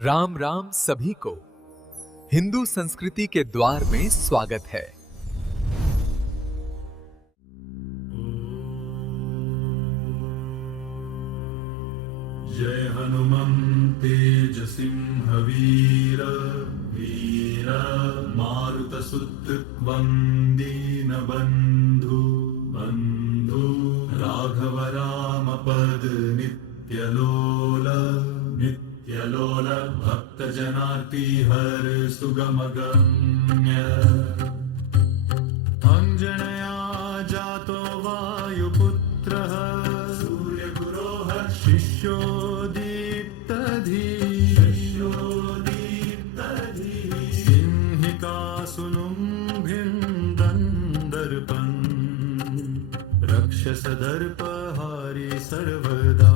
राम राम सभी को हिंदू संस्कृति के द्वार में स्वागत है। जय हनुमं तेजसिंहवीर वीर मारुतसुत वंदीन बंधु बंधु राघव राम पद नित्यलोल नित्यलोल भक्तजनार्ति हर सुगमगम्य अंजनया जातो वायुपुत्रः सूर्यगुरोः शिष्यो दीप्तधीः सिंहिकासुनुं भिन्दन्दर्पन् रक्षसदर्पहारी सर्वदा।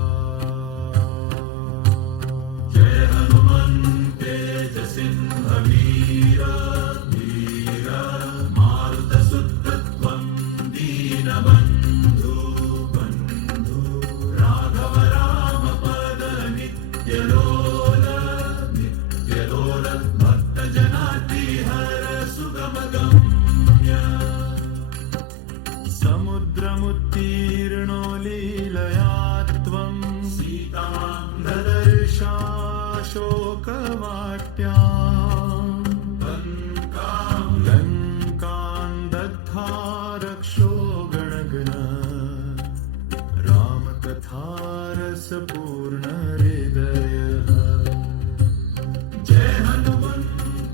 जय हनुमन् तेजसिंहवीर वीर मारुतसुत वंदीनबन्धु बन्धु राघव राम पद नित्यलोल नित्यलोल भक्तजनार्ति हर सुगमगम्य समुद्रमुत्तीर्णो लीलया त्वं सीतां ददर्शाशोकवाट्यां लङ्कां दग्धा रक्षो गणगण रामकथारसपूर्ण हृदयः। जय हनुमन्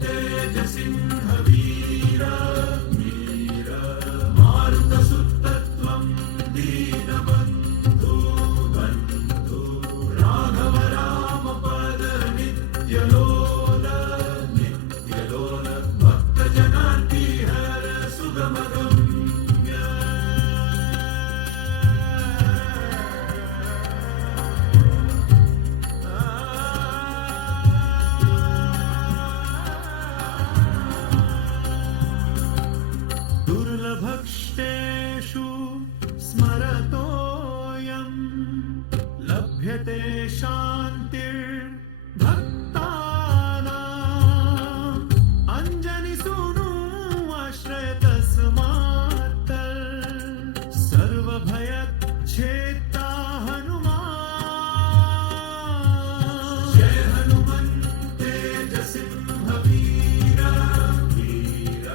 तेजसिंहवीर वीर मारुतसुत वंदीनबन्धु बन्धु राघव राम पद नित्यलोल नित्यलोल भक्तजनार्ति हर सुगमगम्य। दुर्लभक्षेषु स्मरतोऽयं लभ्यते शान्तिर्भक्तानाम् अञ्जनिसूनु आश्रयतस्मात् सर्वभयच्छेत्ता हनुमान्। जय हनुमन् तेजसिंहवीर वीर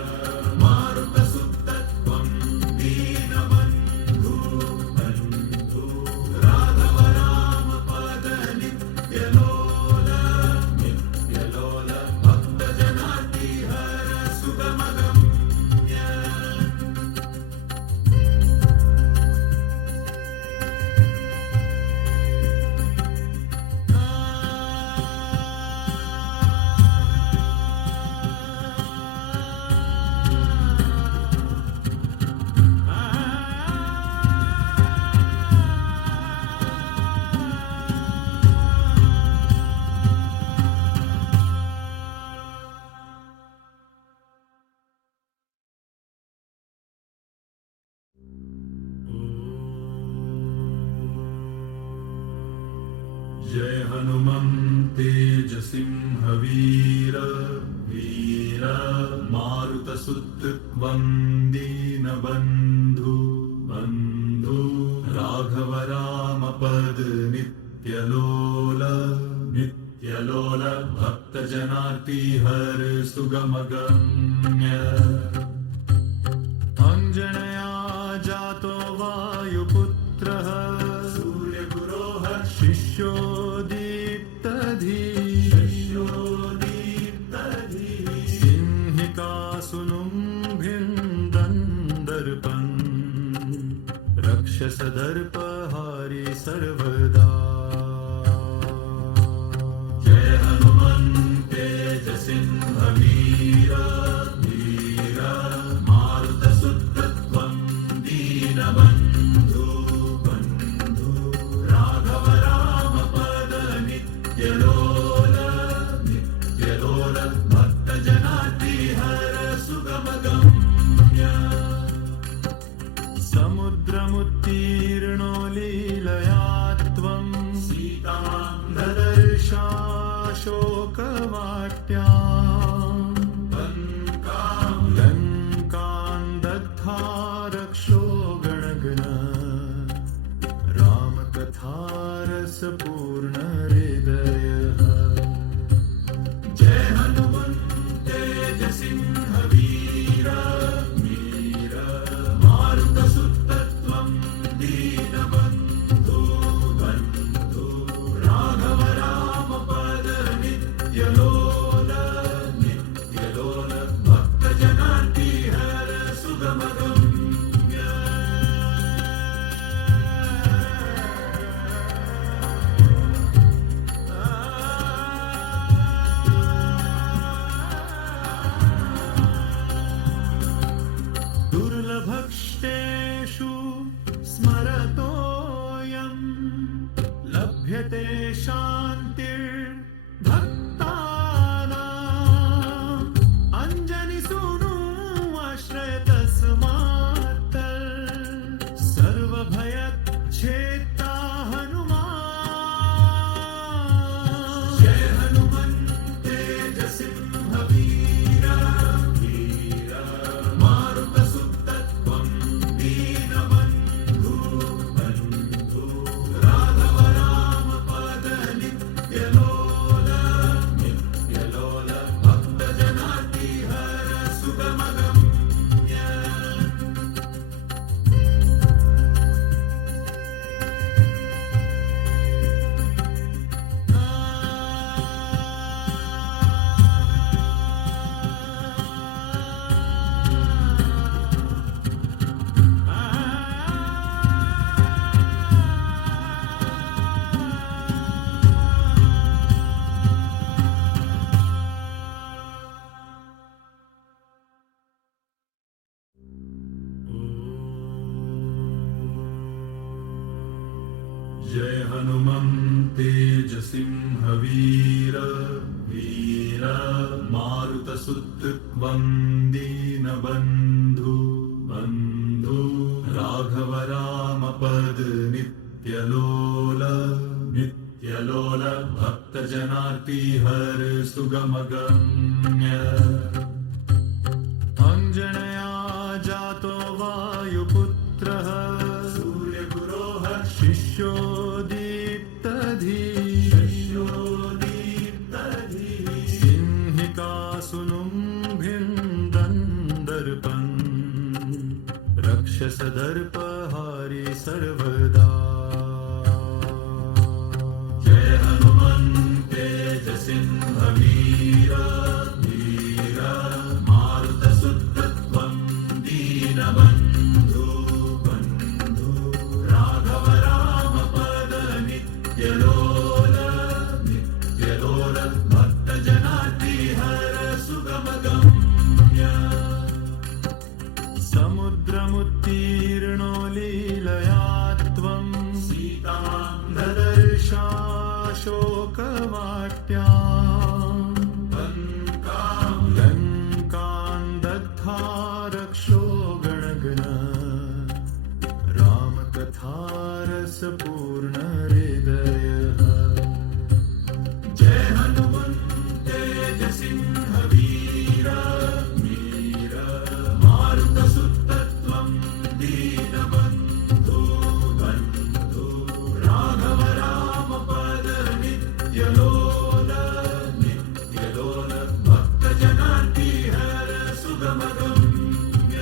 मारुतसुत वंदीनबन्धु बन्धु राघव राम पद नित्यलोल नित्यलोल भक्तजनार्ति हर सुगमगम्य। जय हनुमं तेजसिंहवीर वीर मारुतसुत वंदीनबन्धु बन्धु राघव राम पद नित्यलोल नित्यलोल भक्तजनार्ति हर सुगमगम्य अंजनया जातो वायुपुत्रः सूर्यगुरोः शिष्यो दीप्तधीः सिंहिकासुनुं भिन्दन्दर्पन् रक्षसदर्पहारी सर्वदा। जय हनुमन् तेजसिंहवीर वीर मारुतसुत वंदीनबन्धु बन्धु राघव राम पद नित्यलोल नित्यलोल भक्तजनार्ति हर सुगमगम्य समुद्रमुत्तीर्णो लीलया त्वं सीतां ददर्शाशोकवाट्यां लङ्कां दग्धा रक्षो गणगण रामकथारसपूर्ण हृदयः जय हनुमन्त तेजसिंह वीर वीर मारुतसुतत्वं दीनबन्धु बन्धु राघव रामपद नित्यलोल नित्यलोल भक्तजनार्ति हर सुगमगम्य दुर्लभक्षेषु स्मरतोऽयं लभ्यते शान्तिर्भक्तानाम् अञ्जनिसूनु आश्रयतस्मात् सर्वभयच्छेत्ता हनुमान् जय हनुमन्त तेजसिंह वीर वीर मारुतसुतत्वं दीनबन्धु बन्धु राघव रामपद नित्यलोल नित्यलोल भक्तजनार्ति हर सुगमगम्य जय हनुमन्त तेजसिंह वीर वीर मारुतसुतत्वं दीनबन्धु बन्धु राघव रामपद नित्यलोल नित्यलोल भक्तजनार्ति हर सुगमगम्य अञ्जनया जातो वायुपुत्रः सूर्यगुरोः शिष्यो दीप्तधीः सिंहिकासुनुं भिन्दन्दर्पन् रक्षसदर्पहारी सर्वदा जय हनुमन्त तेजसिंह वीर वीर मारुतसुतत्वं दीनबन्धु बन्धु राघव रामपद नित्यलोल नित्यलोल भक्तजनार्ति हर सुगमगम्य समुद्रमुत्तीर्णो लीलया त्वं सीतां ददर्शाशोकवाट्यां लङ्कां दग्धा रक्षो गणगण रामकथारसपूर्ण हृदयः जय हनुमन्त तेजसिंह वीर वीर मारुतसुतत्वं दीनबन्धु बन्धु राघव रामपद नित्यलोल नित्यलोल भक्तजनार्ति हर सुगमगम्य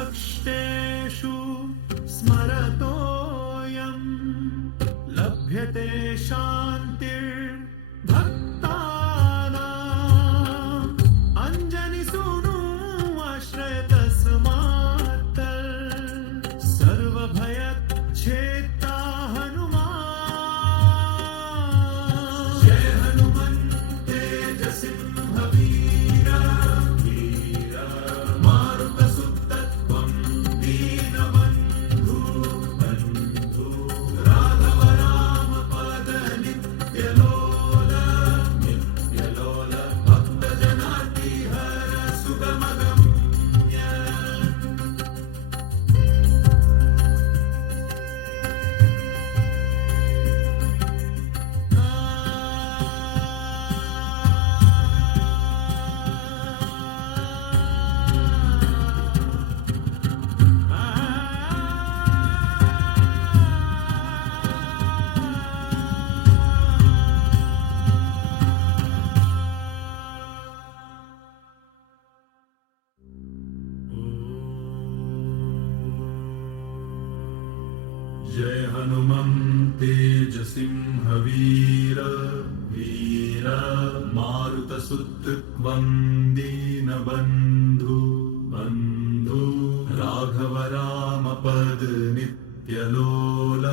दुर्लभक्षेषु स्मरतोऽयं लभ्यते शान्तिर्भक्तानाम् अञ्जनिसूनु आश्रयतस्मात् सर्वभयच्छेत्ता हनुमान् जय हनुमन्त तेजसिंह वीर वीर मारुतसुतत्वं दीनबन्धु बन्धु राघव रामपद नित्यलोल जय हनुमन्ते तेजसिंहवीर वीर मारुतसुतवन्दीनबन्धु बन्धु राघव रामपद नित्यलोल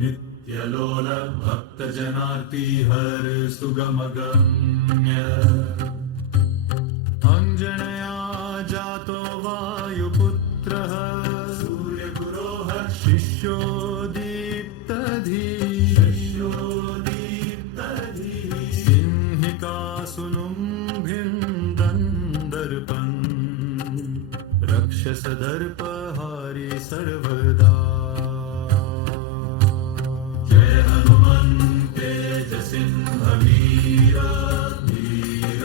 नित्यलोल भक्तजनार्ति हर सुगमगम्य अञ्जनया जातो वायुपुत्रः सूर्यगुरोः शिष्यो दीप्तधीः सिंहिकासुनुं भिन्दन्दर्पन् रक्षसदर्पहारि सर्वदा जय हनुमन्ते तेजसिंहवीर वीर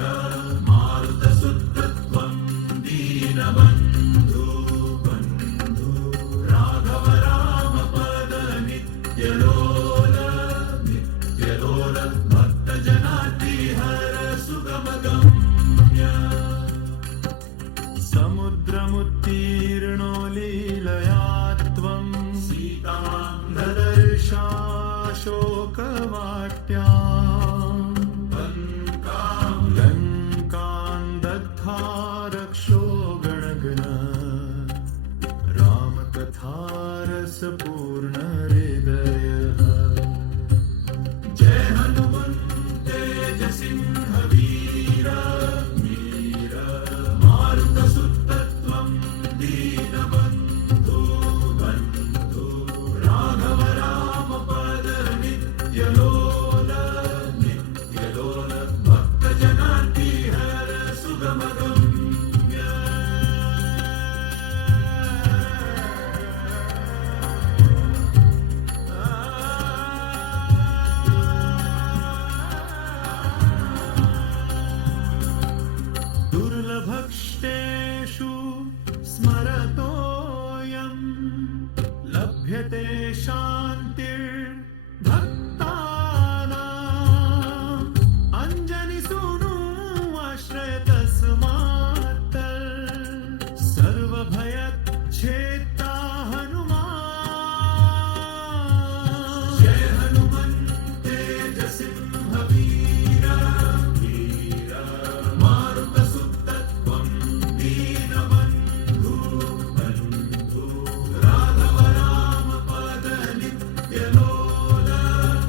मारुतसुतवन्दीनबन्धु बन्धु राघव रामपद नित्यलोल नित्यलोल भक्तजनार्ति हर सुगमगम्य समुद्रमुत्तीर्णो लीलया त्वं सीतां ददर्शाशोकवाट्याम् लङ्कां दग्धा रक्षो गणगण रामकथारसपूर्ण हृदयः जय हनुमन्ते तेजसिंहवीर वीर मारुतसुतत्वं दीनबन्धु बन्धु राघव रामपद नित्यलोल नित्यलोल भक्तजनार्ति हर सुगमगम्य दुर्लभक्षेषु स्मरतोऽयं लभ्यते शान्तिर्भक्तानाम् अञ्जनिसूनु आश्रय तस्मात् सर्वभयच्छेत्ता हनुमान् जय हनुमन्ते तेजसिंहवीर वीर मारुतसुतत्वं दीनबन्धु बन्धु राघव रामपद नित्यलोल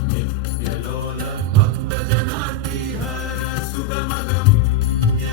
नित्यलोल भक्तजनार्ति हर सुगमगम्य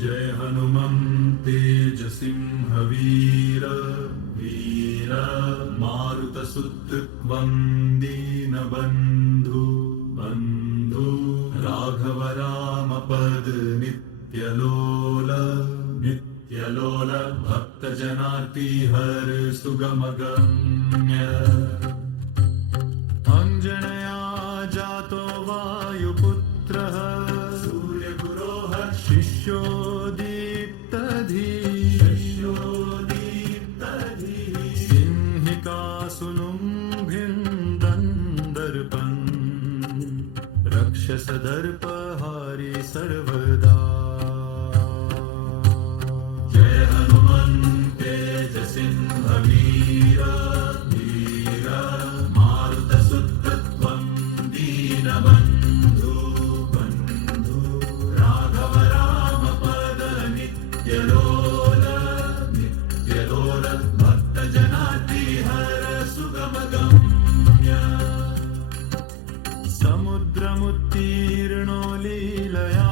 जय हनुमन्ते तेजसिंहवीर वीर मारुतसुतवन्दीनबन्धु बन्धु राघव रामपद नित्यलोल नित्यलोल भक्तजनार्ति हर सुगमगम्य अञ्जनया जातो वायुपुत्रः सूर्यगुरोः शिष्यो दीप्तधीः सिंहिकासुनुं भिन्दन्दर्पन् रक्षसदर्पहारि सर्वदा जय हनुमन्ते तेजसिंहवीर वीर मारुतसुतत्वं दीनबन्धु बन्धु राघव रामपद नित्यलोल नित्यलोल भक्तजनार्ति हर सुगमगम्य समुद्रमुत्तीर्णो लीलया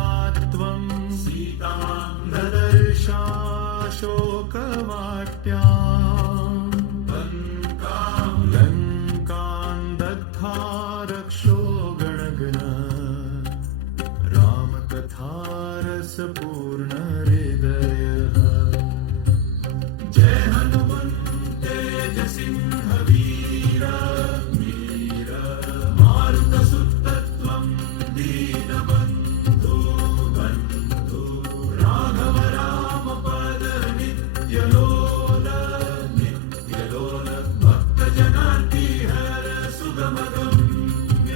त्वं सीतां ददर्शाशोकवाट्याम् लङ्कां दग्धा रक्षो गणगण रामकथारसपूर्ण हृदयः नित्यलोल नित्यलोल भक्तजनार्ती हर सुगमगम्य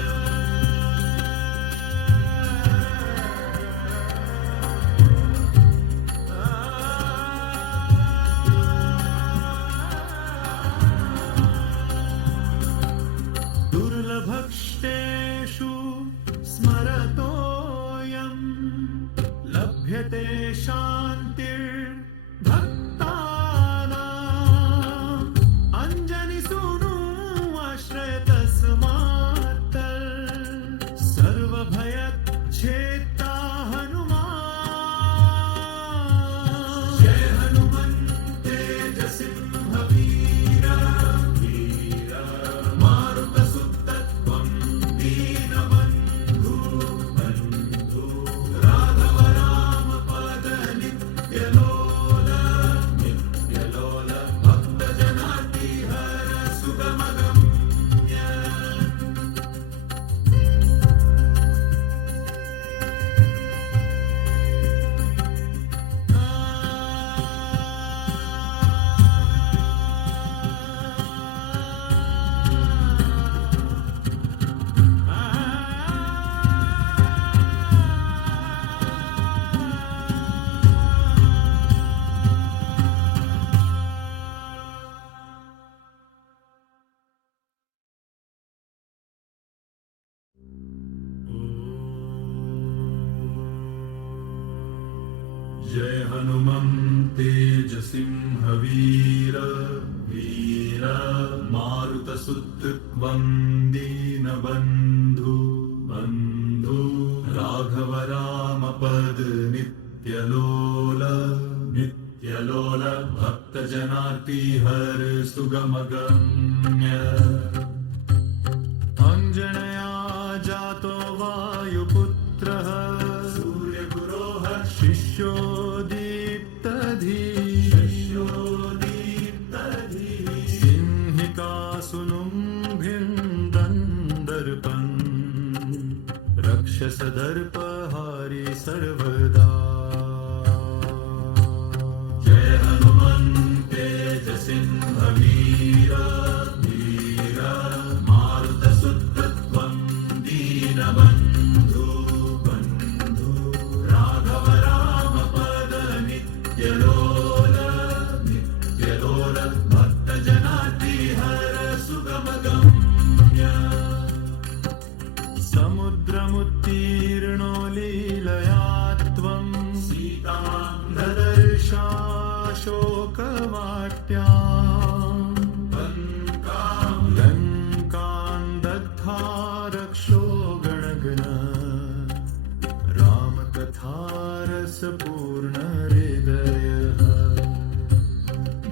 दुर्लभक्ष्टेषु स्मरतोऽयम् लभ्यते शान्तिर्भक्तानाम् अञ्जनिसूनु आश्रय तस्मात् सर्वभयच्छेत्ता हनुमान् जय हनुमन् तेजसिंहवीर वीर मारुतसुतत्वं दीनबन्धु बन्धु राघव रामपद नित्यलोल नित्यलोल भक्तजनार्ती हर सुगमगम्य जय हनुमन् तेजसिंहवीर वीर मारुतसुतत्वं दीनबन्धु बन्धु राघव रामपद नित्यलोल नित्यलोल भक्तजनार्ती हर सुगमगम्य अञ्जनया जातो वायुपुत्रः सूर्यगुरोः शिष्यो दीप्तधीः सिंहिकासुनुभिन्दन्दर्पन् रक्षसदर्पहारी सर्वदा जय हनुमन् तेजसिंहवीर वीर मारुतसुतत्वं दीनबन्धु बन्धु राघव रामपद नित्यलोल नित्यलोल भक्तजनार्ती हर सुगमगम्य समुद्रमुत्तीर्णो लीलया त्वं सीतां ददर्शाशोकवाट्याम् लङ्कां दग्धा रक्षो गणगण रामकथारसपूर्ण हृदयः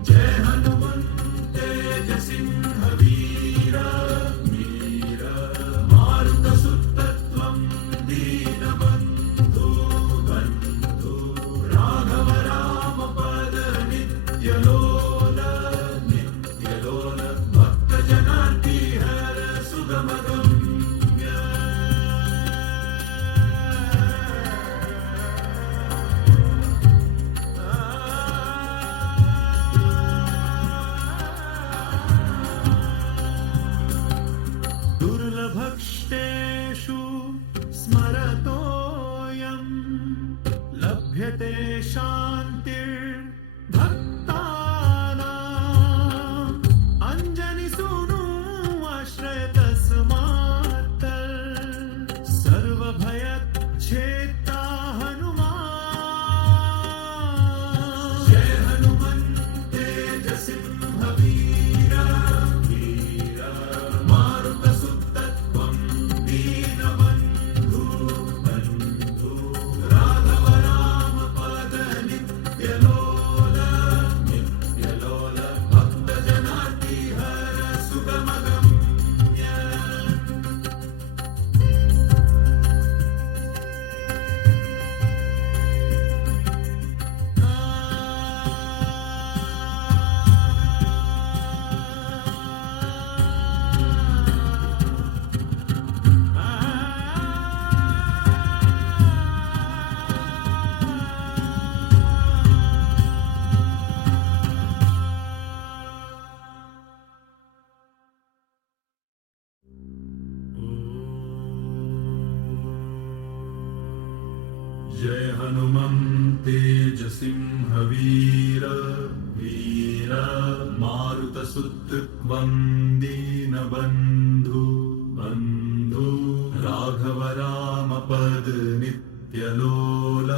जय हनुमन् तेजसिंहवीर वीर मारुतसुतत्वं दीनबन्धु बन्धु राघव रामपद नित्यलोल नित्यलोल वीर वीर मारुतसुतत्वं दीनबन्धु बन्धु राघव रामपद नित्यलोल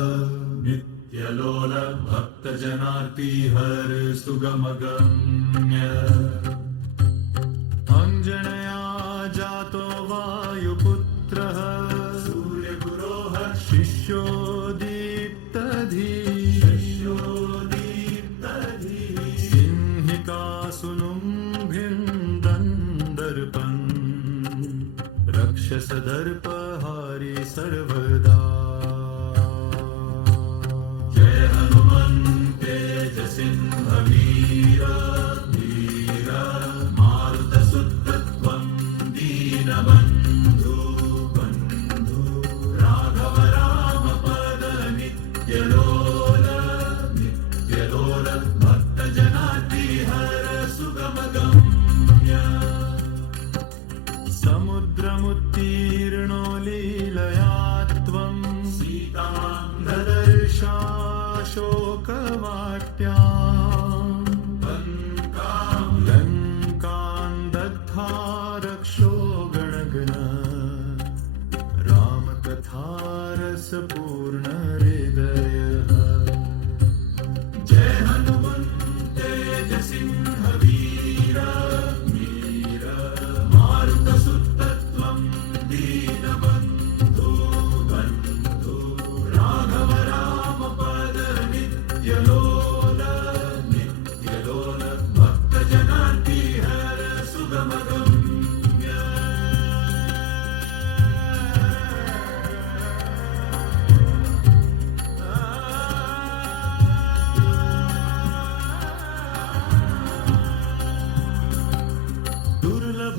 नित्यलोल भक्तजनार्ति हर सुगमगम्य अञ्जनया जातो वायुपुत्रः सूर्यगुरोः शिष्यो दीप्तधीः सिंहिकासुनुं भिन्दन्दर्पन् रक्षसदर्पहारी सर्वदा जय हनुमन्ते तेजसिंहवीर वीर मारुतसुतत्वं दीनबन्धु बन्धु राघव रामपद नित्यलोल नित्यलोल भक्तजनार्ति हर सुगमगम्य समुद्रमुत्तीर्णो लीलया त्वं सीतां ददर्शाशोकवाट्याम् लङ्कां दग्धा रक्षो गणगण रामकथारसपूर्ण हृदयः जय हनुमन्ते तेजसिंहवीर वीर मारुतसुतत्वं दीनबन्धु बन्धु राघव रामपद नित्यलोल नित्यलोल भक्तजनार्ति हर सुगमगम्य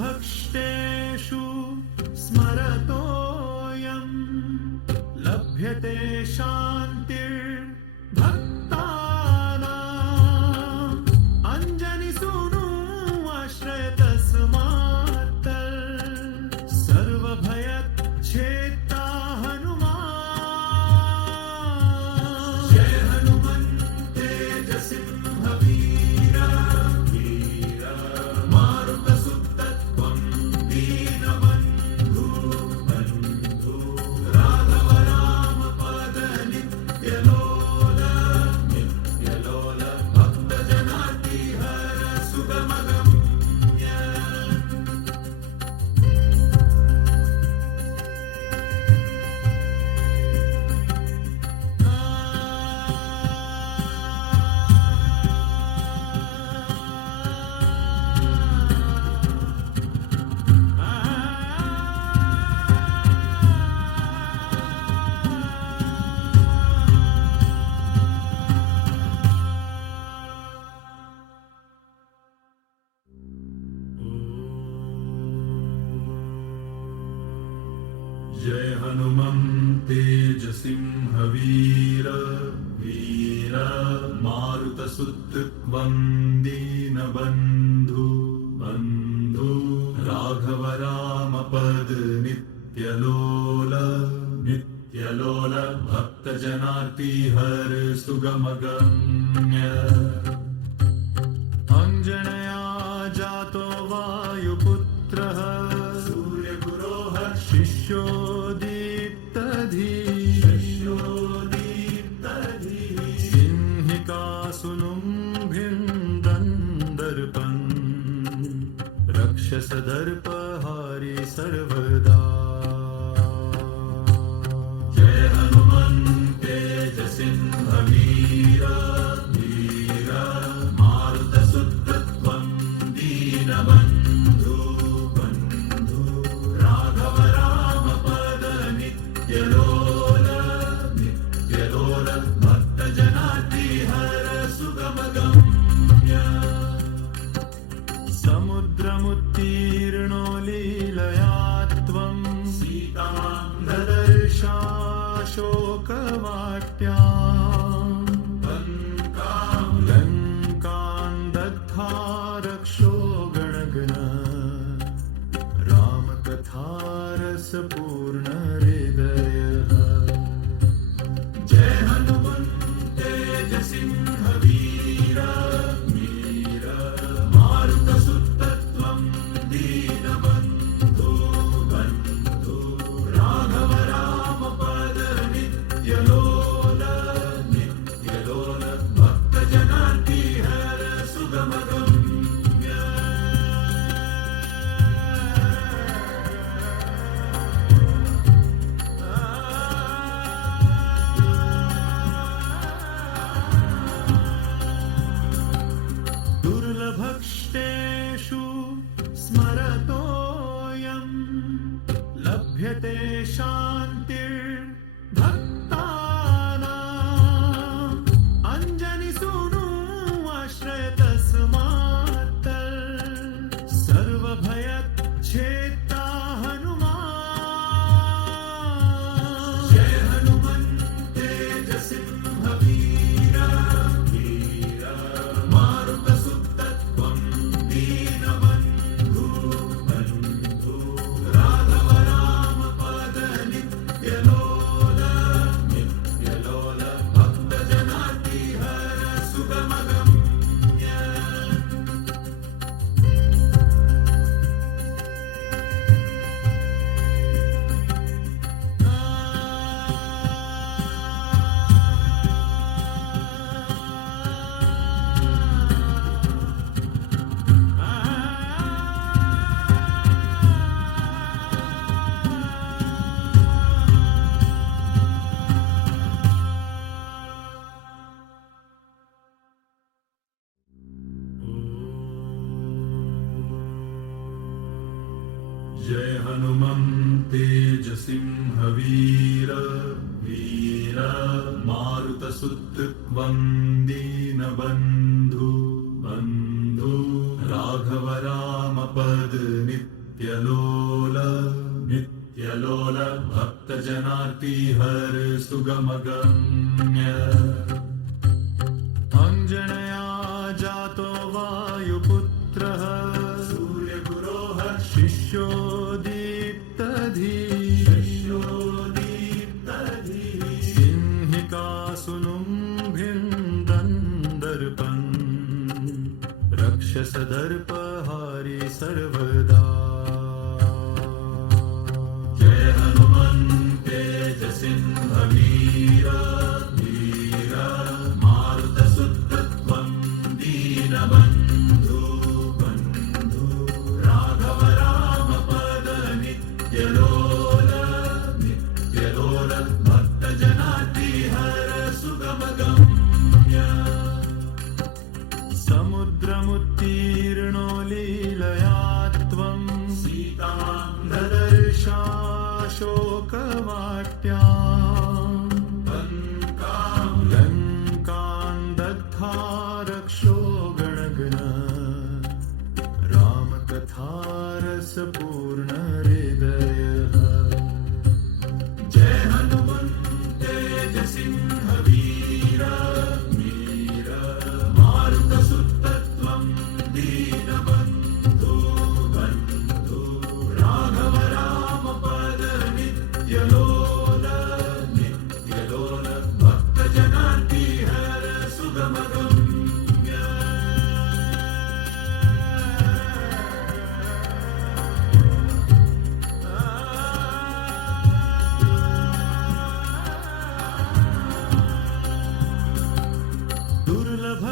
दुर्लभक्षेषु स्मरतोऽयं लभ्यते शान्तिर्भक्तानाम् अञ्जनिसूनु आश्रयतस्मात् सर्वभयच्छेत्ता हनुमान् जय हनुमन्ते तेजसिंहवीर वीर मारुतसुतत्वं दीनबन्धु बन्धु राघव रामपद नित्यलोल नित्यलोल भक्तजनार्ति हर सुगमगम्य जय हनुमन्ते तेजसिंहवीर वीर मारुतसुतत्वं दीनबन्धु बन्धु राघव रामपद नित्यलोल नित्यलोल भक्तजनार्ति हर सुगमगम्य अञ्जनया जातो वायुपुत्रः सूर्यगुरोः शिष्यो दीप्तधीः सिंहिकासुनुं भिन्दन्दर्पन् रक्षसदर्पहारी सर्वदा जय हनुमन्ते तेजसिंहवीर वीर मारुतसुतत्वं दीनबन्धु बन्धु राघव रामपद नित्यलोल नित्यलोल भक्तजनार्ति हर सुगमगम्य समुद्रमुत्तीर्णो लीलया त्वं सुगमगम्य दुर्लभक्ष्टेषु स्मरतोऽयं लभ्यते शान्तिर्भक्तानाम् अञ्जनिसूनु आश्रय तस्मात् सर्वभयच्छेत्ता हनुमान् जय हनुमन् तेजसिंहवीर वीर मारुतसुतत्वं दीनबन्धु बन्धु राघव रामपद नित्यलोल नित्यलोल भक्तजनार्तिहर सुगमगम्य जय हनुमं तेजसिंहवीर वीर मारुतसुतत्वं दीनबन्धु बन्धु राघव रामपद नित्यलोल नित्यलोल भक्तजनार्तिहर सुगमगम्य अञ्जनया जातो वायुपुत्रः सूर्यगुरोः शिष्यो दीप्तधीः सिंहिकासुनुभिन्दन् दर्पन् रक्षसदर्पहारी सर्वदा जय हनुमन् तेजसिंहवीर वीर मारुतसुतत्वं दीनबन्धु बन्धु राघव रामपद नित्यलोल नित्यलोल भक्तजनार्तिहर सुगमगम्य समुद्रमुत्तीर्णो लीलया त्वं सीतां ददर्शाशोकवाट्याम् लङ्कां दग्धा रक्षो गणगण रामकथारसपूर्ण हृदयः जय हनुमन् तेजसिंहवीर वीर मारुतसुतत्वं दीनबन्धु बन्धु राघव रामपद नित्यलोल नित्यलोल भक्तजनार्तिहर सुगमगम्य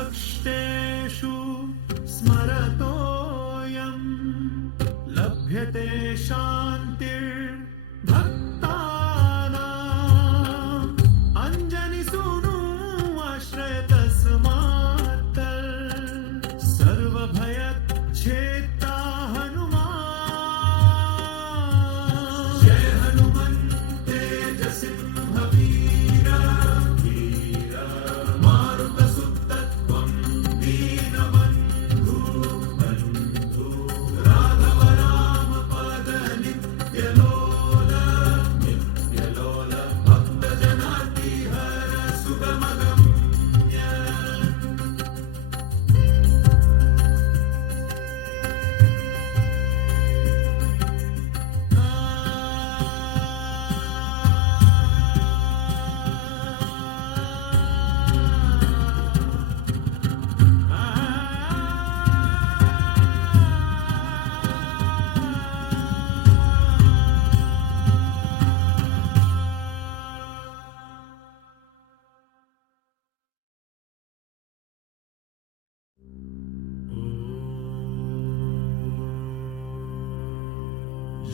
दुर्लभक्ष्टेषु स्मरतोऽयं लभ्यते शान्तिर्भक्तानाम् अञ्जनिसूनु आश्रय तस्मात् सर्वभयच्छेत्ता हनुमान् जय हनुमन् तेजसिंहवीर वीर मारुतसुतत्वं दीनबन्धु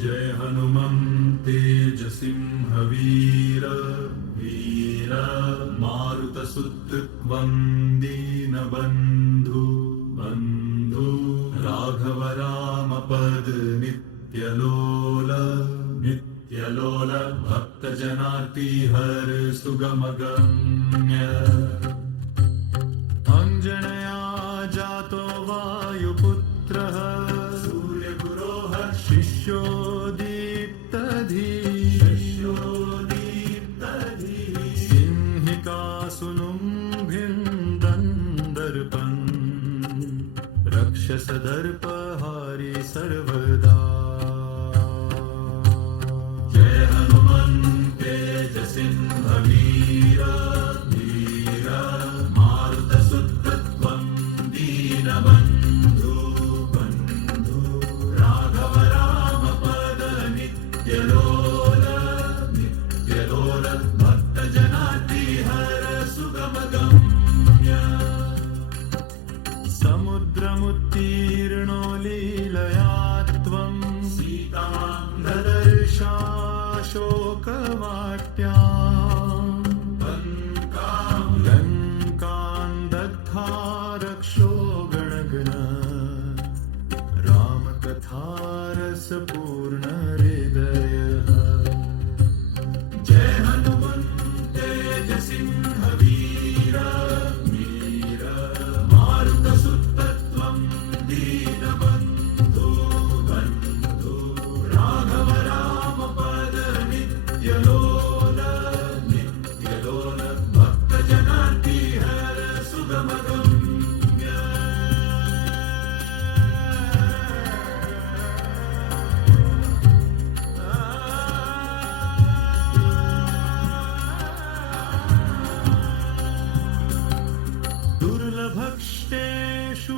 जय हनुमन्ते तेजसिंहवीर वीर मारुतसुतत्वं दीनबन्धु बन्धु राघव रामपद नित्यलोल नित्यलोल भक्तजनार्ति हर सुगमगम्य अञ्जनया जातो वायुपुत्रः सूर्यगुरोः शिष्यो दीप्तधीः सिंहिकासुनुं भिन्दन्दर्पन् रक्षसदर्पहारि सर्वदा जय हनुमन्ते तेजसिंहवीर वीर मारुतसुतत्वं दीनबन्धु बन्धु राघव रामपद नित्यलोल नित्यलोल भक्तजनार्ति हर सुगमगम्य समुद्रमुत्तीर्णो लीलया त्वं सीतां ददर्शाशोकवाट्याम् लङ्कां दग्धा रक्षो गणगण रामकथारसपूर्ण हृदयः जय हनुमन्ते तेजसिंहवीर वीर मारुतसुतत्वं दीनबन्धु बन्धु राघव रामपद नित्यलोल नित्यलोल भक्तजनार्ति हर सुगमगम्य दुर्लभक्षेषु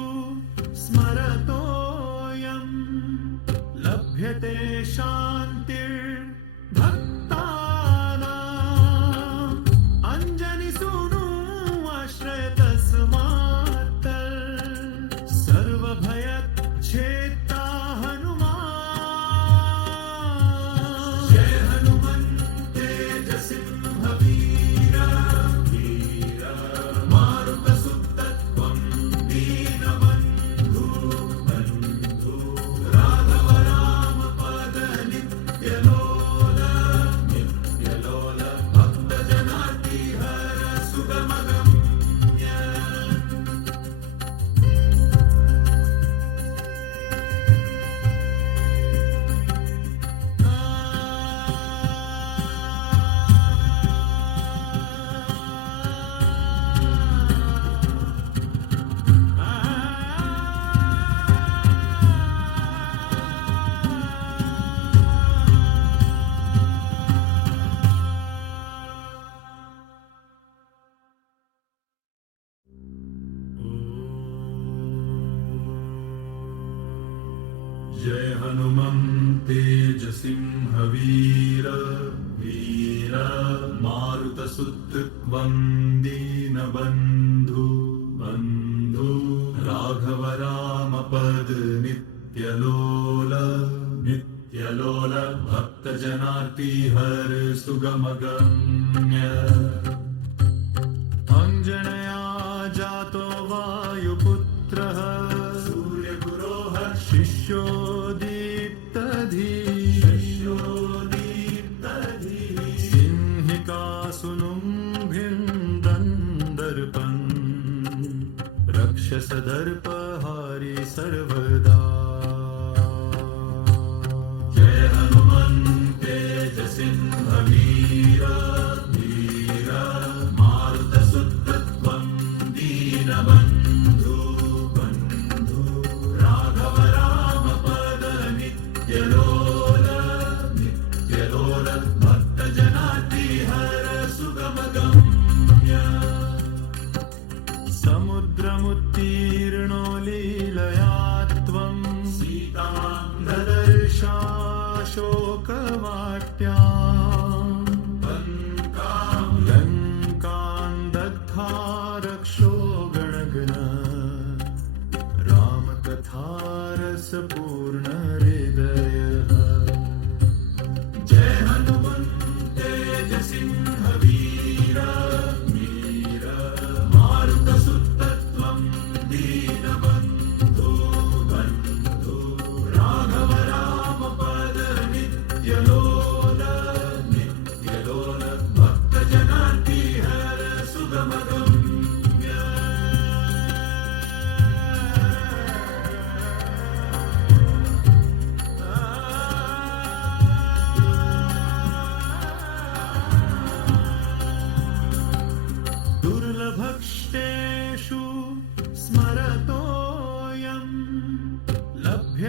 स्मरतोऽयं लभ्यते शान्तिर्भक्तानाम् अञ्जनिसूनु आश्रयतस्मात् सर्वभयच्छेत्ता हनुमान् जय हनुमन्ते तेजसिंहवीर वीर मारुतसुतत्वं दीनबन्धु बन्धु राघव रामपद नित्यलोल नित्यलोल भक्तजनार्ति हर सुगमगम्य जय हनुमन्ते तेजसिंहवीर वीर मारुतसुतत्वं दीनबन्धु बन्धु राघव रामपद नित्यलोल नित्यलोल भक्तजनार्ति हर सुगमगम्य अञ्जनया जातो वायुपुत्रः सूर्यगुरोः शिष्यो दीप्तधीः सिंहिकासुनुं भिन्दन्दर्पन् रक्षसदर्पहारि सर्वदा जय हनुमन्ते तेजसिंहवीर वीर मारुतसुतत्वं दीनबन्धु बन्धु राघव रामपद नित्यलोल नित्यलोल भक्तजनार्ति हर सुगमगम्य समुद्रमुत्तीर्णो लीलया त्वं सीतां ददर्शाशोकवाट्याम् लङ्कां दग्धा रक्षो गणगण रामकथारसपूर्ण हृदयः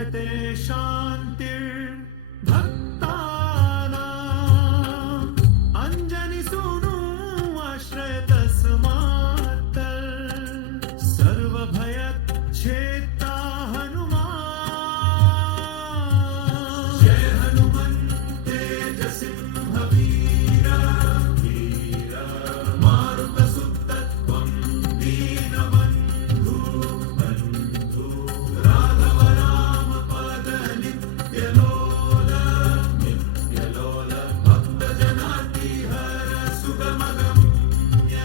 लभ्यते शान्तिर्भक्तानाम् अंजनी सूनु आश्रय तस्मात् सर्वभयच्छेत्ता हनुमान् जय हनुमन् तेजसिंहवीर वीर मारुतसुत त्वं दीनबन्धु बन्धु राघव राम पद नित्यलोल नित्यलोल भक्तजनाति हर सुगमगम्य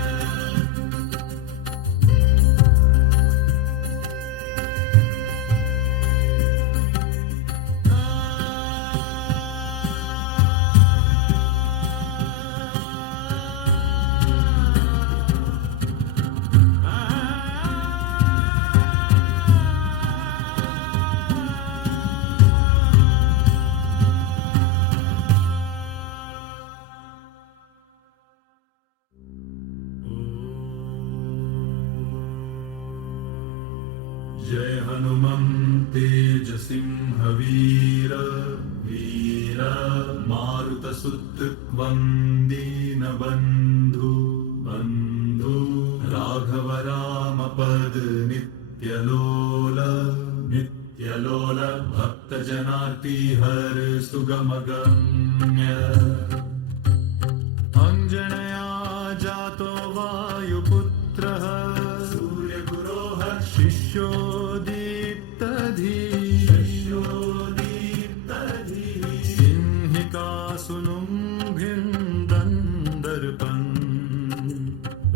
जय हनुमं तेजसिंहवीर वीर मारुतसुत त्वं दीनबन्धु बन्धु राघव राम पद नित्यलोल नित्यलोल भक्तजनाति हर सुगमगम्य अंजनया जातो वायुपुत्रः सूर्यगुरोः शिष्यो दीप्तधीः सिंहिकासुनुभिन्दन्दर्पन्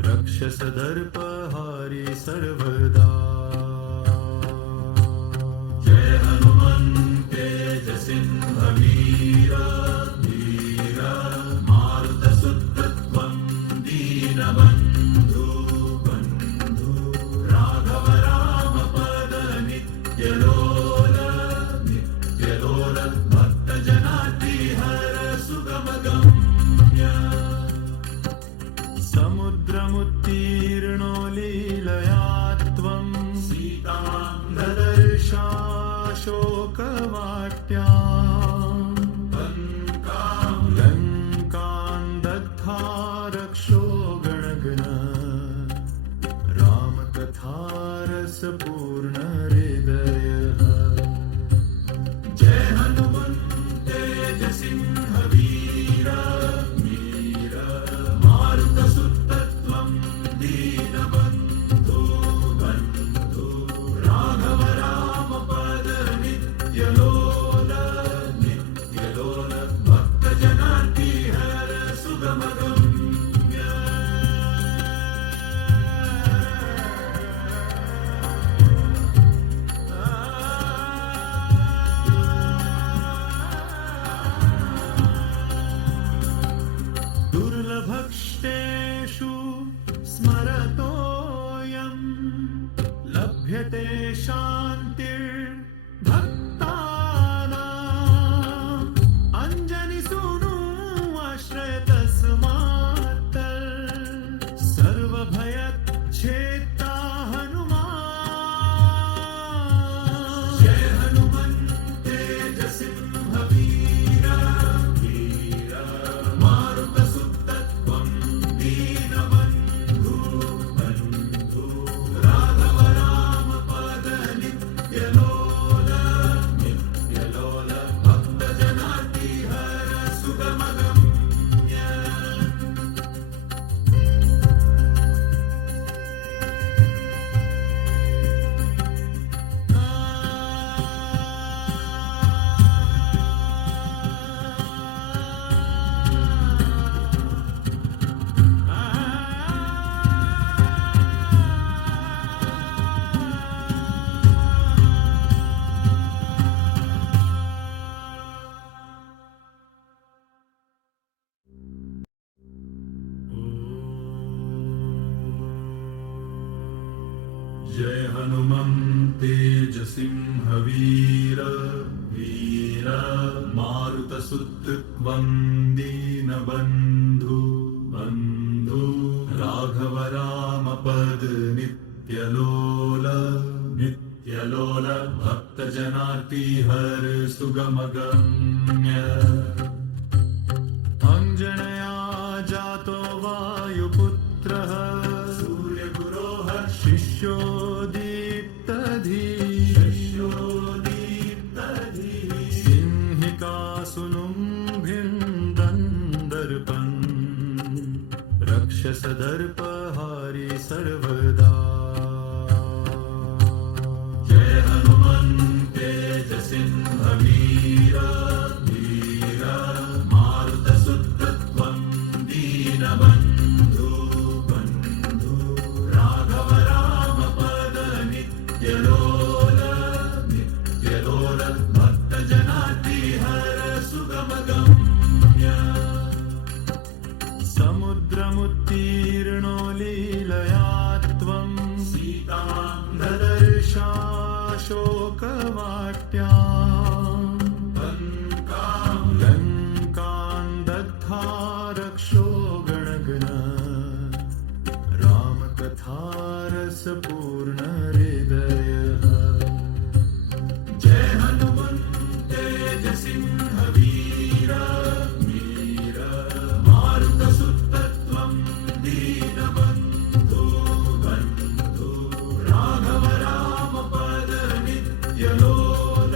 रक्षसदर्पहारी सर्वदा जय हनुमन् तेजसिंहवीर वीर मारुतसुत त्वं दीनबन्धु बन्धु राघव राम पद नित्यलोल नित्यलोल भक्तजनाति हर सुगमगम्य समुद्रमुत्तीर्णो लीलया त्वं सीतां ददर्शाशोकवाट्याम् लङ्कां दग्धा रक्षो गणगण रामकथारसपूर्ण हृदयः जय हनुमन् तेजसिंहवीर वीर मारुतसुत त्वं दीनबन्धु बन्धु राघव राम पद नित्यलोल नित्यलोल भक्तजनाति हर सुगमगम्य दुर्लभक्षेषु स्मरतोऽयं लभ्यते शान्तिर्भक्तानाम् अंजनी सूनु आश्रय तस्मात् सर्वभयच्छेत्ता हनुमान् जय हनुमन् तेजसिंहवीर वीर मारुतसुत त्वं दीनबन्धु बन्धु राघव राम पद नित्यलोल नित्यलोल भक्तजनाति हर सुगमगम्य जय हनुमं तेजसिंहवीर वीर मारुतसुत त्वं दीनबन्धु बन्धु राघव राम पद नित्यलोल नित्यलोल भक्त भक्तजनार्ति हर सुगमगम्य अञ्जनया जातो वायुपुत्रः सूर्यगुरोः शिष्यो दीप्तधीः सिंहिकासुनुं भिन्दन्दर्पन् रक्षसदर्पहारी सर्वदा जय हनुमन्ते तेजसिंहवीर वीर मारुतसुतत्वं दीनबन्धु बन्धु राघव रामपद नित्यलोल नित्यलोल भक्तजनार्ति हर सुगमगम्य समुद्रमुत्तीर्णो लीलया त्वं सीतां ददर्शाशोकवाट्याम् लङ्कां दग्धा रक्षो गणगण रामकथारसपूर्ण हृदयः जय हनुमन्ते तेजसिंहवीर वीर मारुतसुतत्वं दीनबन्धु बन्धु राघव रामपद नित्यलोल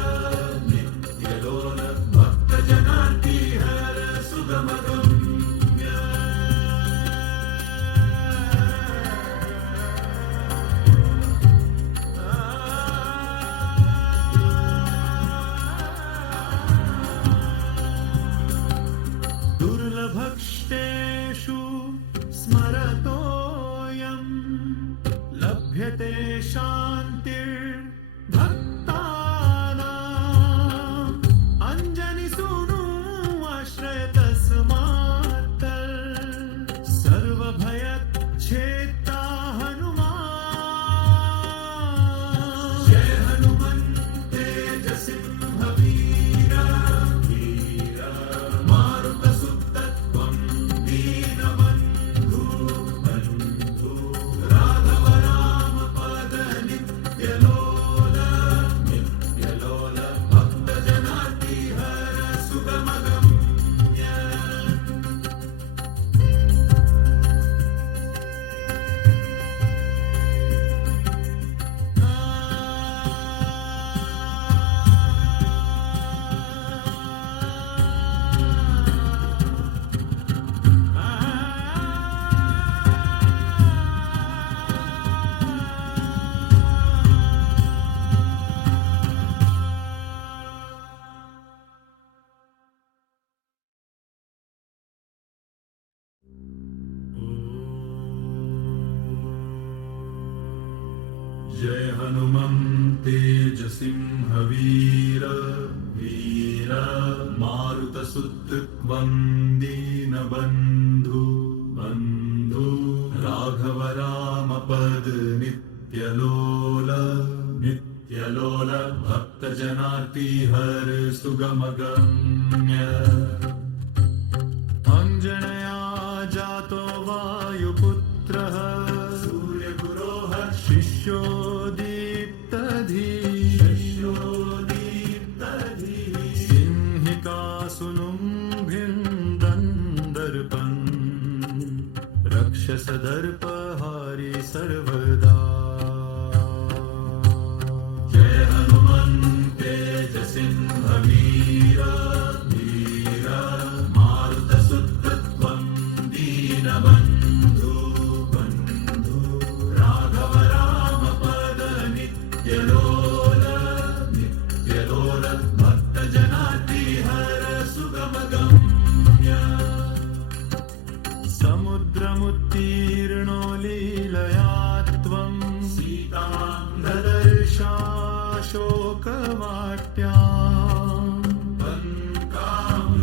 नित्यलोल भक्तजनार्ति हर सुगमगम्य दुर्लभक्षेषु स्मरतोऽयं लभ्यते शान्तिर्भक्तानाम् अञ्जनिसूनु आश्रयतस्मात् सर्वभयच्छेत्ता हनुमान् जय हनुमन्ते तेजसिंहवीर वीर मारुतसुतत्वं दीनबन्धु बन्धु राघव रामपद नित्यलोल नित्यलोल भक्तजनार्ति हर सुगमगम्य जय हनुमन्ते तेजसिंहवीर वीर मारुतसुतत्वं दीनबन्धु बन्धु राघव रामपद नित्यलोल नित्यलोल भक्तजनार्ति हर सुगमगम्य अञ्जनया जातो वायुपुत्रः सूर्यगुरोः शिष्यो दीप्तधीः सिंहिकासुनुं भिन्दन्दर्पन् रक्षसदर्पहारी सर्वदा जय हनुमन्ते तेजसिंहवीर वीर मारुतसुतत्वं दीनबन्धु बन्धु राघव रामपद नित्यलोल नित्यलोल भक्तजनार्ति हर सुगमगम्य समुद्रमुत्तीर्णो लीलया त्वं सीतां ददर्शाशोकवाट्याम्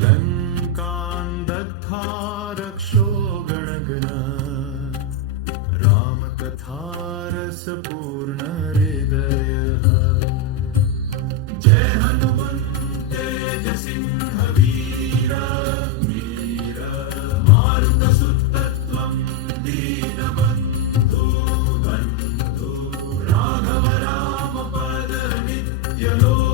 लङ्कां दग्धा रक्षो गणगण रामकथारसपूर्ण हृदयः जय हनुमन्ते तेजसिंहवीर वीर मारुतसुतत्वं दीनबन्धु बन्धु राघव रामपद नित्यलोल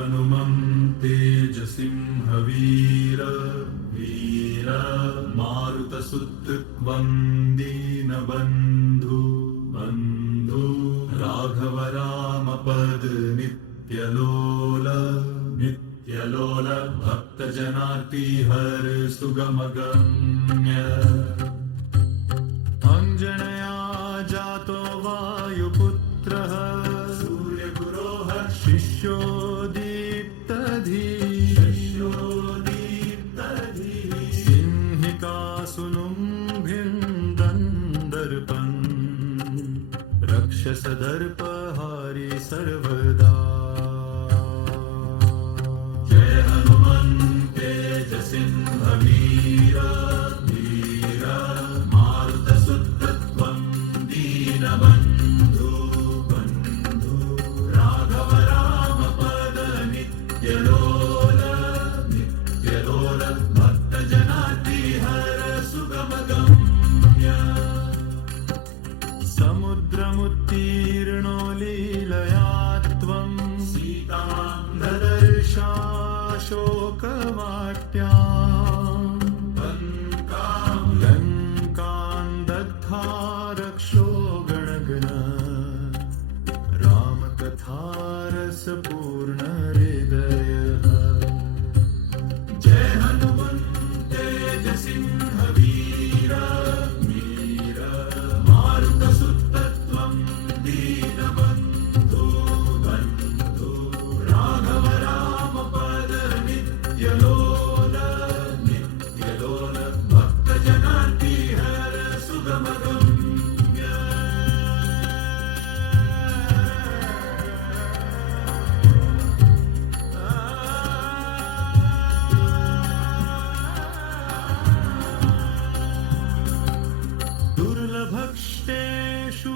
हनुमन्तेजसिंहवीर वीर मारुतसुतवन्दीनबन्धु बन्धु राघव रामपद नित्यलोल नित्यलोल भक्तजनार्तिहर सुगमगम्य अञ्जनया जातो वायुपुत्रः सूर्यगुरोः शिष्यो दीप्तधीः सिंहिकासुनुं दन्दर्पन् रक्षसदर्पहारी सर्वदा जय हनुमन्तेजसिंहवीर वीर मारुतसुतवन्दीनबन्धु बन्धु राघव रामपद नित्यलोल नित्यलोल भक्तजनार्तिहर सुगमगम्य समुद्रमुत्तीर्णो लीलया त्वं सीतां ददर्शाशोकवाट्याम् लङ्कां दग्धा रक्षो गणगण रामकथारसपूर्ण हृदयः जय हनुमन्तेजसिंहवीर वीर मारुतसुतत्वं दीनबन्धु बन्धु राघव रामपद नित्यलोल नित्यलोल भक्तजनार्तिहर सुगमगम्य दुर्लभक्षेषु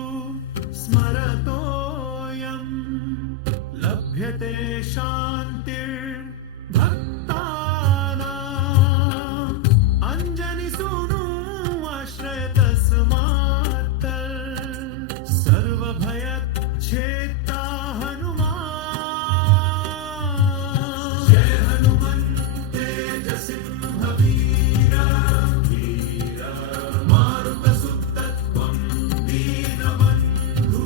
स्मरतोऽयं लभ्यते शान्तिर्भक्तानाम् अञ्जनिसूनु आश्रयतस्मात् सर्वभयच्छेत्ता हनुमान् जय हनुमन्तेजसिंहवीर वीर मारुतसुतत्वं दीनबन्धु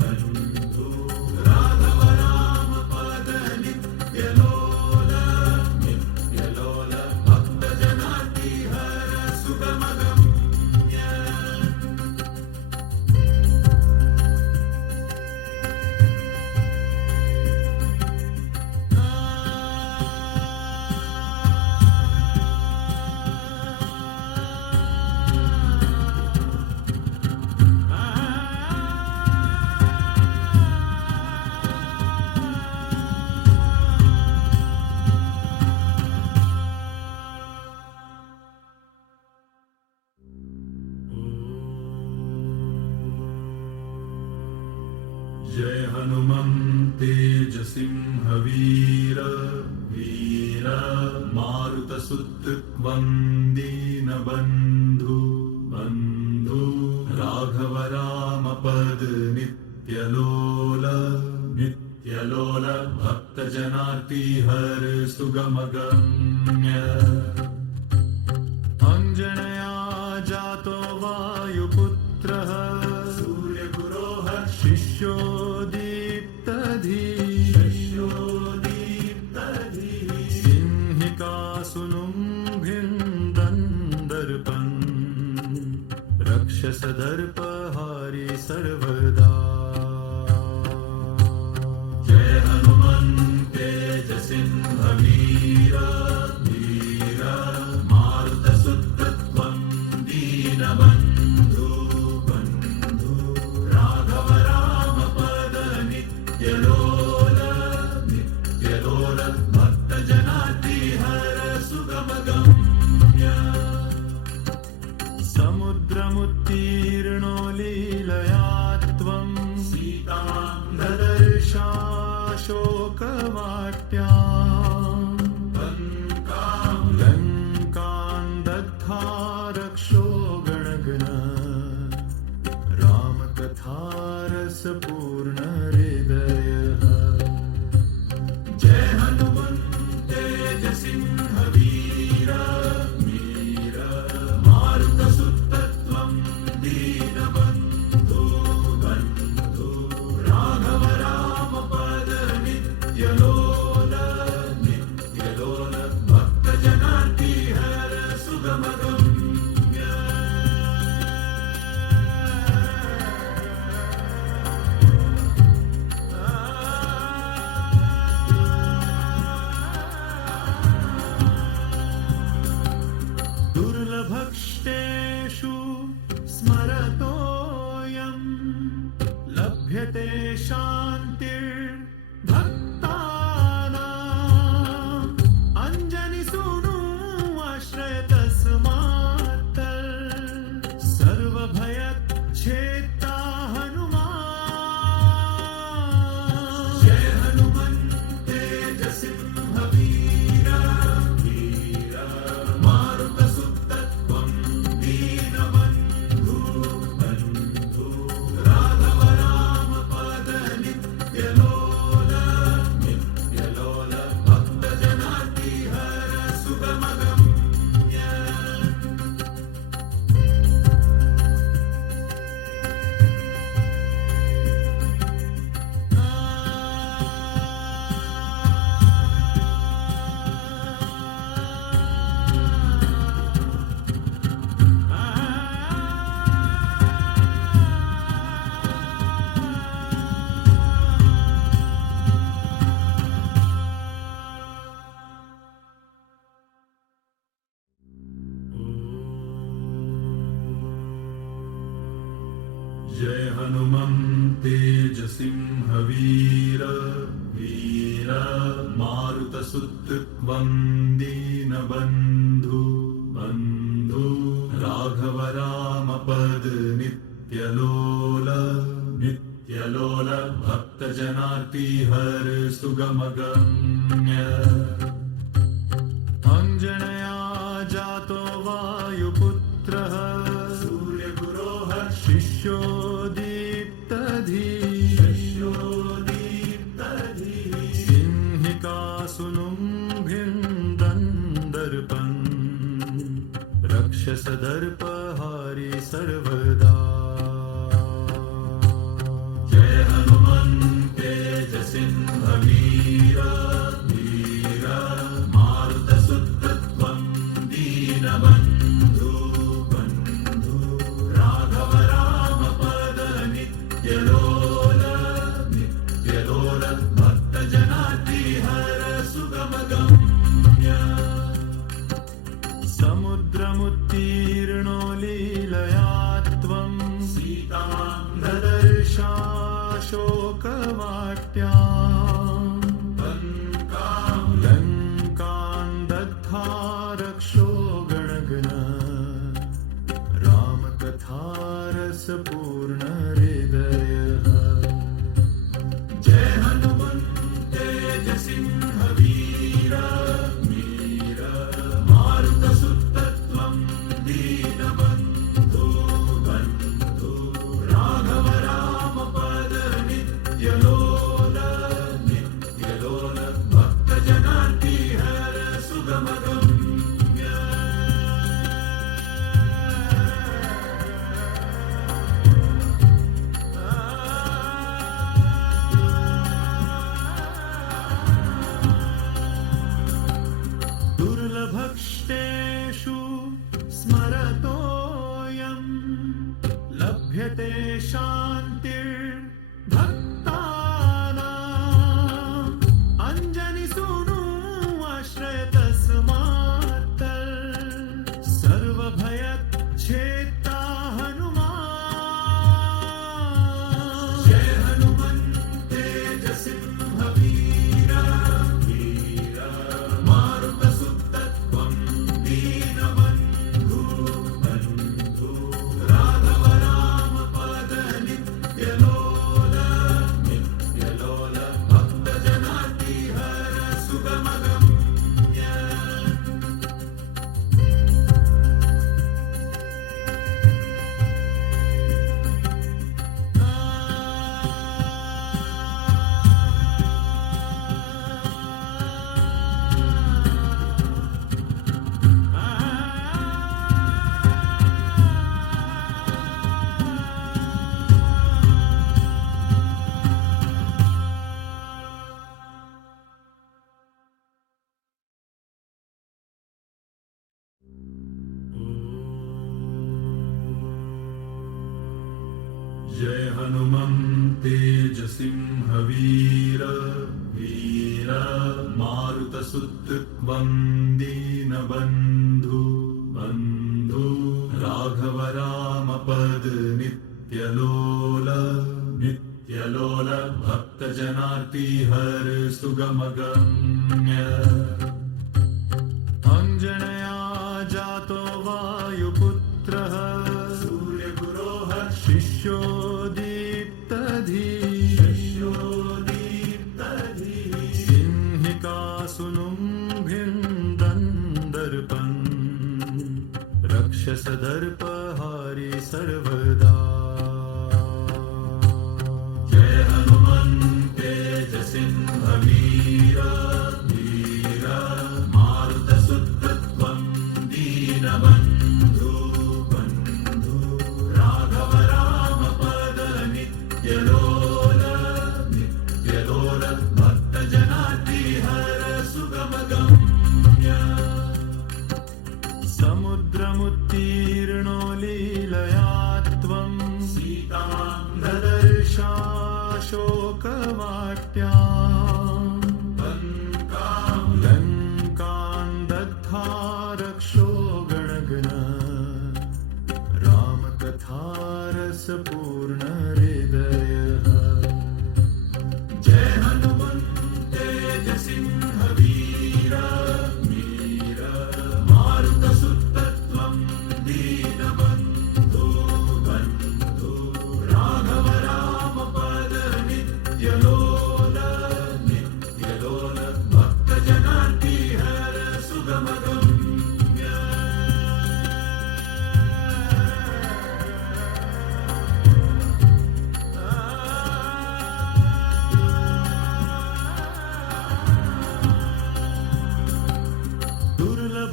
बन्धु राघव रामपद नित्यलोल नित्यलोल भक्तजनार्तिहर सुगमगम्य जय हनुमन्तेजसिंहवीर वीर मारुतसुतवन्दीनबन्धु बन्धु राघव रामपद नित्यलोल नित्यलोल भक्तजनार्तिहर सुगमगम्य अञ्जनया जातो वायुपुत्रः सूर्यगुरोः शिष्यो दीप्तधीः सिंहिकासुनुं दन्दर्पन् रक्षसदर्पहारी सर्वदा जय हनुमन्तेजसिंहवीर वीर मारुतसुतत्वं दीनबन्धु बन्धु राघव रामपद नित्यलोल नित्यलोल भक्तजनार्तिहर सुगमगम्य समुद्रमुत्तीर्णो लीलया त्वं सीतां ददर्शाशोकवाट्याम् सुगमगम्य दुर्लभक्ष्टेषु स्मरतोऽयं लभ्यते शान्तिर्भक्तानाम् अञ्जनिसूनु आश्रय तस्मात् सर्वभयच्छेत्ता हनुमान् जय हनुमन् तेजसिंहवीर वीर मारुतसुत दीनबन्धु बन्धु राघव राम पद नित्यलोल नित्यलोल भक्तजनाति हर सुगमगम्य जय हनुमन् तेजसिंहवीर वीर मारुतसुत दीनबन्धु बन्धु राघव राम पद नित्यलोल नित्यलोल भक्तजनाति हर सुगमगम्य अञ्जनया जातो वायुपुत्रः सूर्यगुरोः शिष्यो दीप्तधीः सिंहिकासुनुं भिन्दन्दर्पन् रक्षसदर्पहारी सर्वदा जय हनुमन् तेजसिंहवीर वीर मारुतसुत दीनबन्धु बन्धु राघव राम पद नित्यलोल नित्यलोल भक्तजनाति हर सुगमगम्य समुद्रमुत्तीर्णो लीलया त्वं सीतां ददर्शाशोकवाट्याम् लङ्कां दग्धा रक्षो गणगण रामकथारसपूर्ण हृदयः जय हनुमन् तेजसिंहवीर वीर मारुतसुत दीनबन्धु बन्धु राघव राम पद नित्यलोल नित्यलोल भक्तजनाति हर सुगमगम्य दुर्लभक्ष्टेषु स्मरतोऽयं लभ्यते शान्तिर्भक्तानाम् अञ्जनिसूनु आश्रय तस्मात् सर्वभयच्छेत्ता हनुमान् जय हनुमन् तेजसिंहवीर वीर मारुतसुत दीनबन्धु बन्धु राघव राम पद नित्य जय हनुमन्ते तेजसिंहवीर वीर मारुतसुतत्वं दीनबन्धु बन्धु राघव रामपद नित्यलोल नित्यलोल भक्तजनार्ति हर सुगमगम्य अञ्जनया जातो वायुपुत्रः सूर्यगुरोः शिष्यो दीप्तधीः सिंहिकासुनुं भिन्दन्दर्पन् रक्षसदर्पहारि सर्वदा जय हनुमन्ते तेजसिंहवीर वीर मारुतसुतत्वं दीनबन्धु बन्धु राघव रामपद नित्यलोल नित्यलोल भक्तजनार्ति हर सुगमगम्य समुद्रमुत्तीर्णो लीलया त्वं सीतां ददर्शाशोकवाट्याम् लङ्कां दग्धा रक्षो गणगण रामकथारसपूर्ण हृदयः जय हनुमन्ते तेजसिंहवीर वीर मारुतसुतत्वं दीनबन्धु बन्धु राघव रामपद नित्यलोल नित्यलोल भक्तजनार्ति हर सुगमगम्य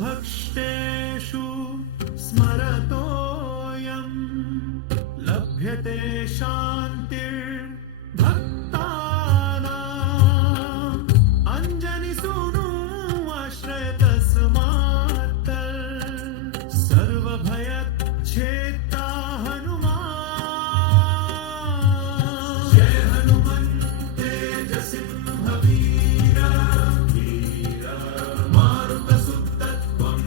दुर्लभक्षेषु स्मरतोऽयं लभ्यते शान्तिर्भक्तानाम् अञ्जनिसूनु आश्रयतस्मात् सर्वभयच्छेत्ता हनुमान् जय हनुमन्ते तेजसिंहवीर वीर मारुतसुतत्वं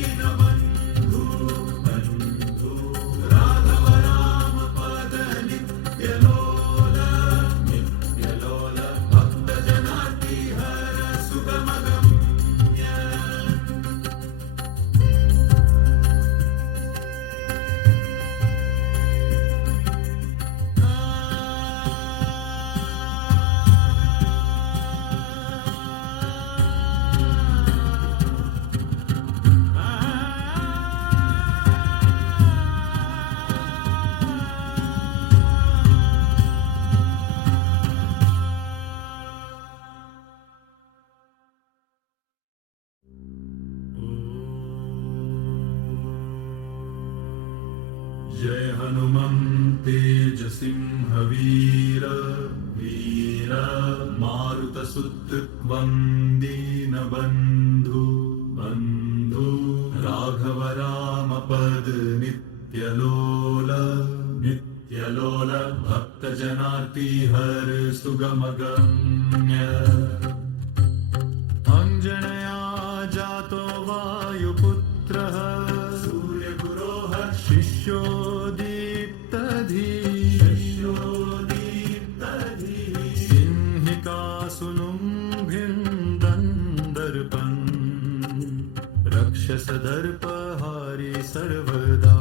दीनबन्धु बन्धु राघव रामपद नित्यलोल नित्यलोल भक्तजनार्ति हर सुगमगम्य जय हनुमन्ते तेजसिंहवीर वीर मारुतसुतत्वं दीनबन्धु बन्धु राघव रामपद नित्यलोल नित्यलोल भक्तजनार्ति हर सुगमगम्य अञ्जनया जातो वायुपुत्रः सूर्यगुरोः शिष्यो दीप्तधीः सिंहिकासुनुं भिन्दन्दर्पन् रक्षसदर्पहारि सर्वदा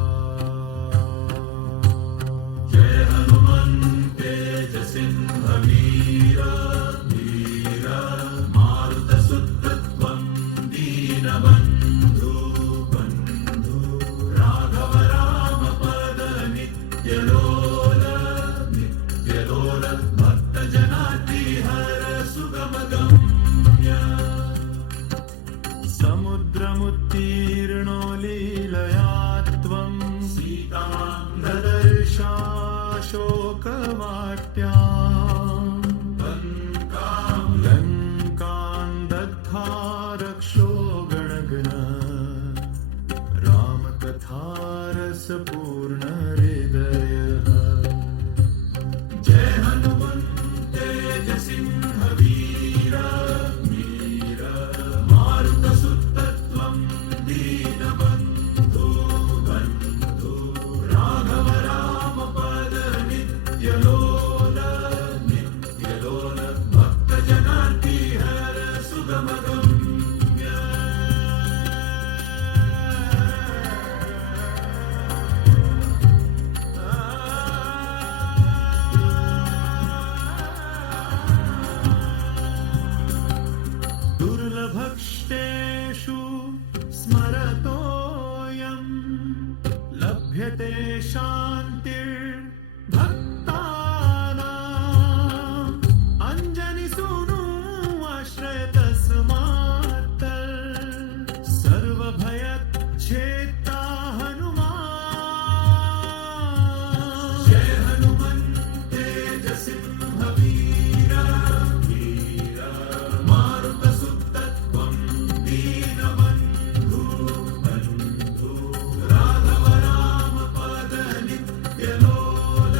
जय हनुमन्ते तेजसिंहवीर वीर मारुतसुतत्वं दीनबन्धु बन्धु राघव रामपद नित्यलोल नित्यलोल भक्तजनार्ति हर सुगमगम्य समुद्रमुत्तीर्णो लीलया त्वं सीतां ददर्शाशोकवाट्याम् लङ्कां दग्धा रक्षो गणगण रामकथारसपूर्ण हृदयः लभ्यते शान्तिर्भक्तानाम् अंजनिसूनु आश्रय तस्मात् सर्वभयच्छेत्ता हनुमान् जय हनुमन् तेजसिंहवीर वीर मारुतसुतत्वं दीनबन्धु बन्धु राघव रामपद नित्यलोल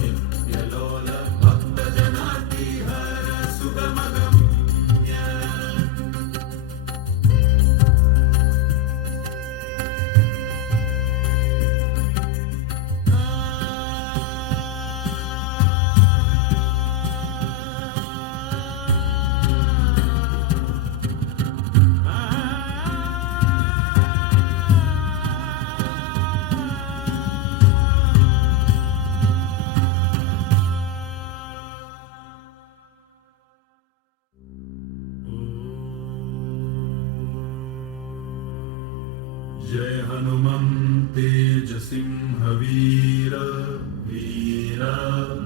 नित्यलोल भक्तजनार्तिहर सुगमगम्य जय हनुमन् तेजसिंहवीर वीर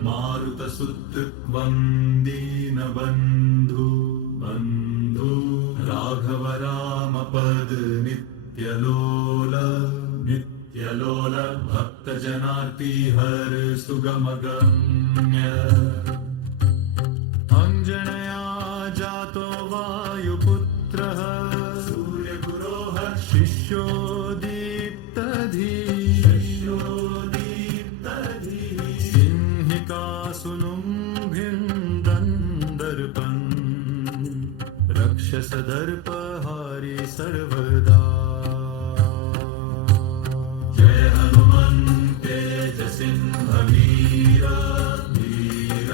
मारुतसुतत्वं दीनबन्धु बन्धु राघव रामपद नित्यलोल नित्यलोल भक्तजनार्तिहर सुगमगम्य अञ्जनया जातो वायुपुत्रः सूर्यगुरोः शिष्यो दीप्तधीः सिंहिकासुनुं भिन्दन्दर्पन् रक्षसदर्पहारी सर्वदा जय हनुमन् तेजसिंहवीर वीर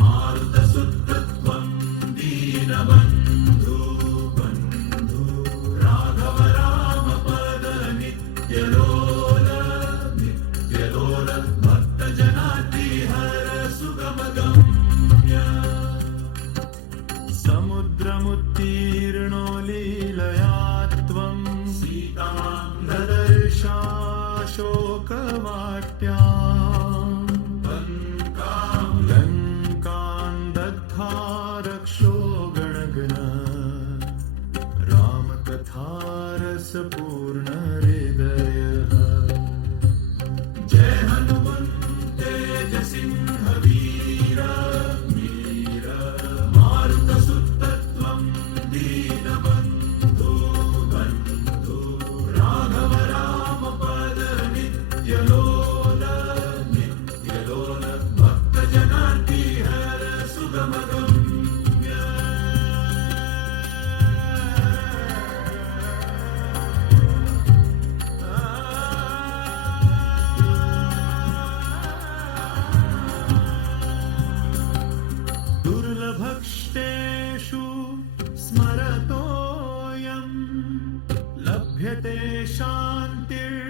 मारुतसुतत्वं दीनबन्धु बन्धु राघव रामपद नित्यलोल नित्यलोल भक्तजनार्तिहर सुगमगम्य समुद्रमुत्तीर्णो लीलया त्वं सीतां ददर्शाशोकवाट्याम् लङ्कां दग्धा रक्षो गणगण रामकथारसपूर्ण हृदयः जय हनुमन् तेजसिंहवीर वीर मारुतसुतत्वं दीनबन्धु बन्धु राघव रामपद नित्यलोल नित्यलोल भक्तजनार्तिहर सुगमगम्य दुर्लभक्षेषु स्मरतोऽयं लभ्यते शान्तिर्